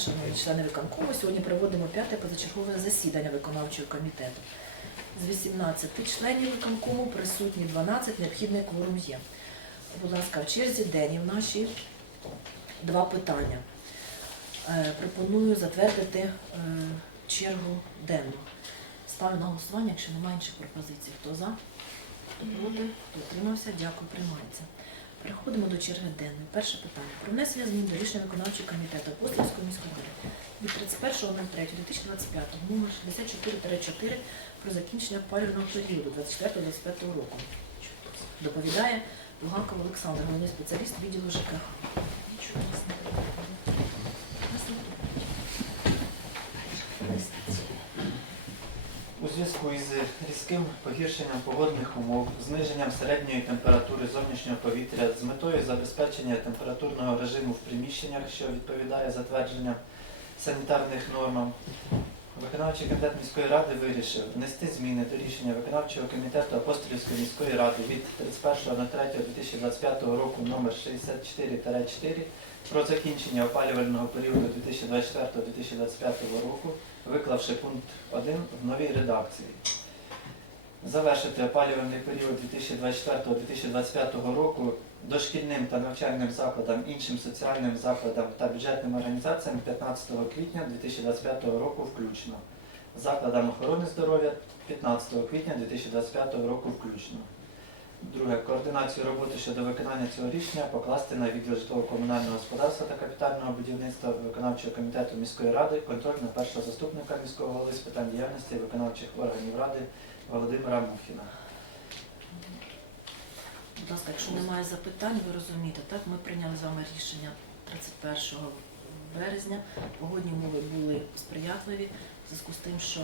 шановні члени виконкому. Сьогодні проводимо п'яте позачергове засідання виконавчого комітету. З 18 членів виконкому присутні 12, необхідний кворум є. Будь ласка, в черзі денні в нашій два питання. Е, Пропоную затвердити е, чергу денну. Ставлю на голосування, якщо немає інших пропозицій. Хто за? Хто проти? Хто утримався? Дякую, приймається. Переходимо до черги денної. Перше питання. Про внесення змін до рішення виконавчого комітету Апостольської міської ради від 31.03.2025 номер 64-4 про закінчення опалювального періоду 24-25 року. Доповідає Луганков Олександр, головний спеціаліст відділу ЖКХ. Нічого у нас не У зв'язку із різким погіршенням погодних умов, зниженням середньої температури зовнішнього повітря з метою забезпечення температурного режиму в приміщеннях, що відповідає затвердженням санітарних нормам, виконавчий комітет міської ради вирішив внести зміни до рішення виконавчого комітету Апостолівської міської ради від 31.03.2025 року номер 64-4 про закінчення опалювального періоду 2024-2025 року виклавши пункт 1 в новій редакції. Завершити опалювальний період 2024-2025 року дошкільним та навчальним закладам, іншим соціальним закладам та бюджетним організаціям 15 квітня 2025 року включно. Закладам охорони здоров'я 15 квітня 2025 року включно. Друге, координацію роботи щодо виконання цього рішення покласти на відділ житлово-комунального господарства та капітального будівництва виконавчого комітету міської ради, контроль на першого заступника міського голови з питань діяльності виконавчих органів ради Володимира Мухіна. Будь ласка, якщо немає запитань, ви розумієте, так? Ми прийняли з вами рішення 31 березня. Погодні умови були сприятливі в зв'язку з тим, що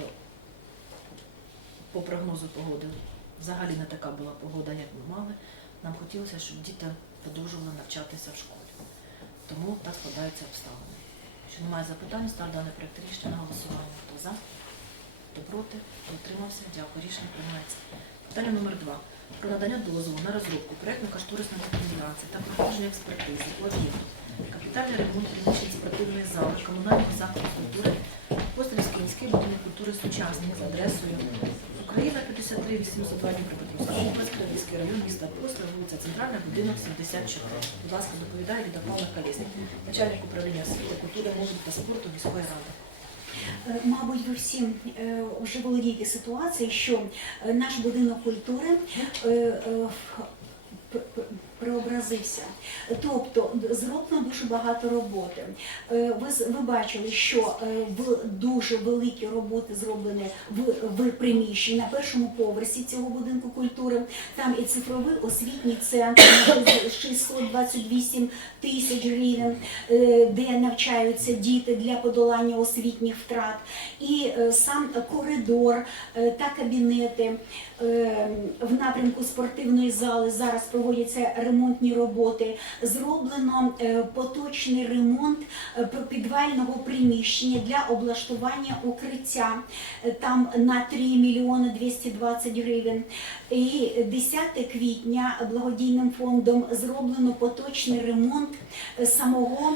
по прогнозу погоди взагалі не така була погода, як ми мали. Нам хотілося, щоб діти продовжували навчатися в школі. Тому так складаються обставини. Якщо немає запитань, ставлю даний проєкт рішення на голосування. Хто за? Хто проти? Хто утримався? Дякую. Рішення приймається. Питання номер два. Про надання дозволу на розробку проєктно-кошторисної документації та проходження експертизи об'єкту капітальний ремонт приміщень спортивної зали комунального закладу культури Апостольський міський будинок культури сучасний за адресою Україна 53 802 Дніпропетровська область, Київський район міста Просто, вулиця Центральна, будинок 74. Будь ласка, доповідає від Павла Колєсник, начальник управління освіти, культури, молоді та спорту міської ради. Е, Мабуть, ви всі е, вже володієте ситуацією, що е, наш будинок культури преобразився. Тобто зроблено дуже багато роботи. Е, Ви, ви бачили, що е, в дуже великі роботи зроблені в, в приміщенні на першому поверсі цього будинку культури. Там і цифровий освітній центр 628 тисяч гривень, е, де навчаються діти для подолання освітніх втрат, і сам коридор та кабінети в напрямку спортивної зали зараз проводяться ремонтні роботи. Зроблено е, поточний ремонт е, підвального приміщення для облаштування укриття Е, там на 3 мільйони 220 гривень. І 10 квітня благодійним фондом зроблено поточний ремонт самого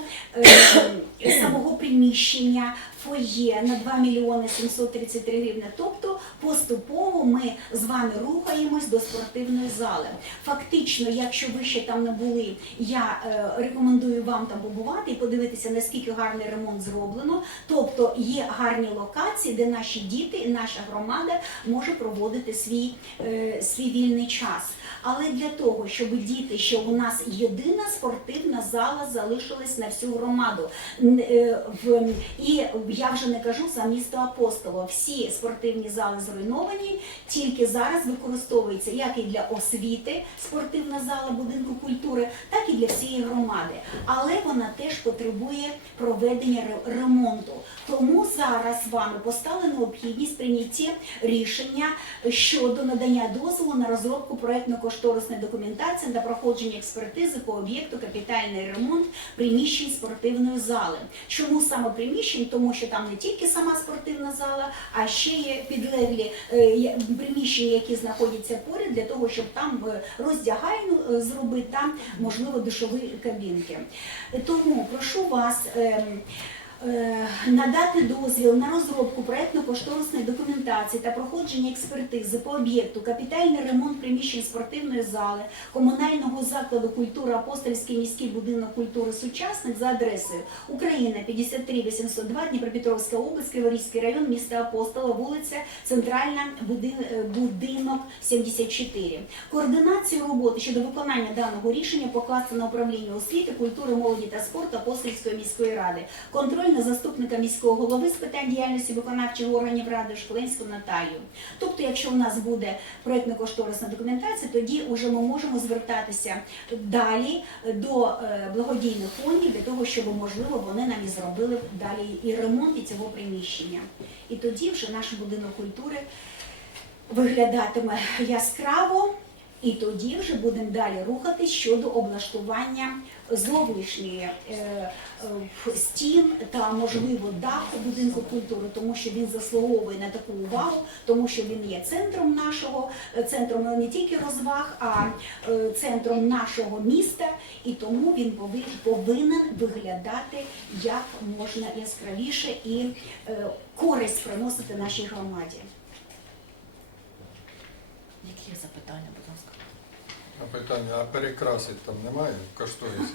приміщення фоє на 2 мільйони 733 гривні. Тобто поступово ми з вами рухаємось до спортивної зали. Фактично, якщо ви ще там не були, я е, рекомендую вам там побувати і подивитися, наскільки гарний ремонт зроблено. Тобто є гарні локації, де наші діти і наша громада може проводити свій, е, свій вільний час. Але для того, щоб діти, що у нас єдина спортивна зала залишилась на всю громаду. В- І я вже не кажу за місто Апостоло. Всі спортивні зали зруйновані, тільки зараз використовується як і для освіти спортивна зала будинку культури, так і для всієї громади. Але вона теж потребує проведення ремонту. Тому зараз вами постала необхідність прийняття рішення щодо надання дозволу на розробку проектно-кошторисної документації та проходження експертизи по об'єкту капітальний ремонт приміщень спортивної зали. Чому саме приміщень? Тому що там не тільки сама спортивна зала, а ще є підлеглі е, приміщення, які знаходяться поряд, для того, щоб там роздягайну е, зробити, там можливо душові кабінки. Тому прошу вас. Е, надати дозвіл на розробку проектно-кошторисної документації та проходження експертизи по об'єкту капітальний ремонт приміщень спортивної зали комунального закладу культури Апостольський міський будинок культури сучасник за адресою Україна 53 802 Дніпропетровська область, Криворізький район, міста Апостола, вулиця Центральна, е, будинок 74. Координацію роботи щодо виконання даного рішення покласти на управління освіти, культури, молоді та спорту Апостольської міської ради. Контроль на заступника міського голови з питань діяльності виконавчих органів ради Школенську Наталію. Тобто, якщо у нас буде проєктно-кошторисна документація, тоді вже ми можемо звертатися далі до е, благодійних фондів для того, щоб можливо вони нам і зробили далі і ремонт і цього приміщення. І тоді вже наш будинок культури виглядатиме яскраво. І тоді вже будемо далі рухатись щодо облаштування зовнішньої е, е, стін та можливо даху будинку культури, тому що він заслуговує на таку увагу, тому що він є центром нашого, е, центром не тільки розваг, а центром нашого міста, і тому він повинен виглядати як можна яскравіше і користь приносити нашій громаді. Які запитання, будь ласка? Питання, а перекрасить там немає кошторисі?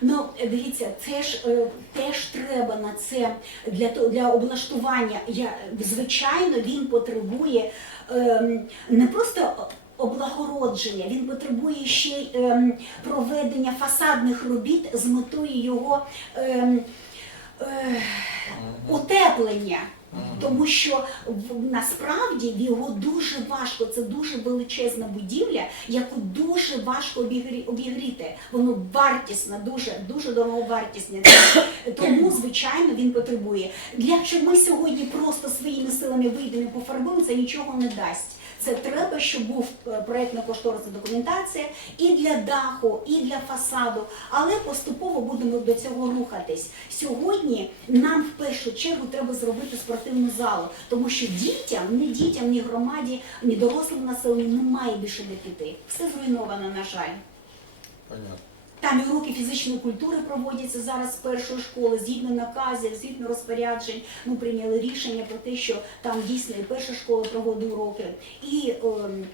Ну, дивіться, це ж е, теж треба на це для для облаштування. Я звичайно він потребує ем, не просто облагородження, він потребує ще й ем, проведення фасадних робіт з метою його ем, е, утеплення. Тому що насправді його дуже важко, це дуже величезна будівля, яку дуже важко обігріти. Воно вартісне, дуже дуже дороговартісне. Тому, звичайно, він потребує. Якщо ми сьогодні просто своїми силами вийдемо і пофарбуємо, це нічого не дасть. Це треба, щоб був е, проєктно-кошторисна документація і для даху, і для фасаду, але поступово будемо до цього рухатись. Сьогодні нам в першу чергу треба зробити спортивну залу, тому що дітям, ні дітям, ні громаді, ні дорослому населенню немає більше де піти. Все зруйновано, на жаль. Понятно. Там і уроки фізичної культури проводяться зараз з першої школи, згідно наказів, згідно розпоряджень. Ми прийняли рішення про те, що там дійсно і перша школа проводить уроки, і ем,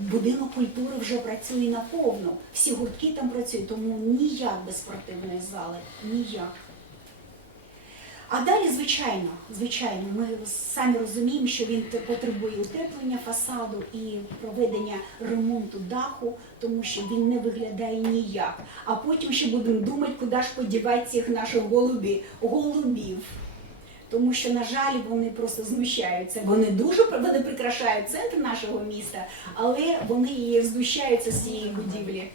будинок культури вже працює наповну. Всі гуртки там працюють, тому ніяк без спортивної зали, ніяк. А далі, звичайно, звичайно, ми самі розуміємо, що він потребує утеплення фасаду і проведення ремонту даху, тому що він не виглядає ніяк. А потім ще будемо думати, куди ж подівати цих наших голубів, голубів. Тому що, на жаль, вони просто знущаються. Вони дуже вони прикрашають центр нашого міста, але вони і знущаються з цієї будівлі.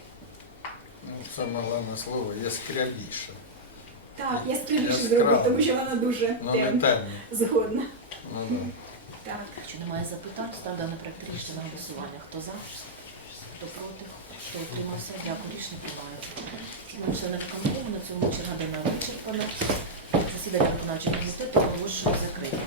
Ну, саме головне слово яскравіше. Так, я складніше Яскраво. тому що вона дуже темна. темно. Згодна. Ну, да. Так. Якщо немає запитань, ставлю на проект рішення на голосування. Хто за? Хто проти? Хто утримався? Дякую, рішення приймаю. Ми все не рекомендуємо, на цьому черга вичерпана. Засідання виконавчого комітету оголошую закритим.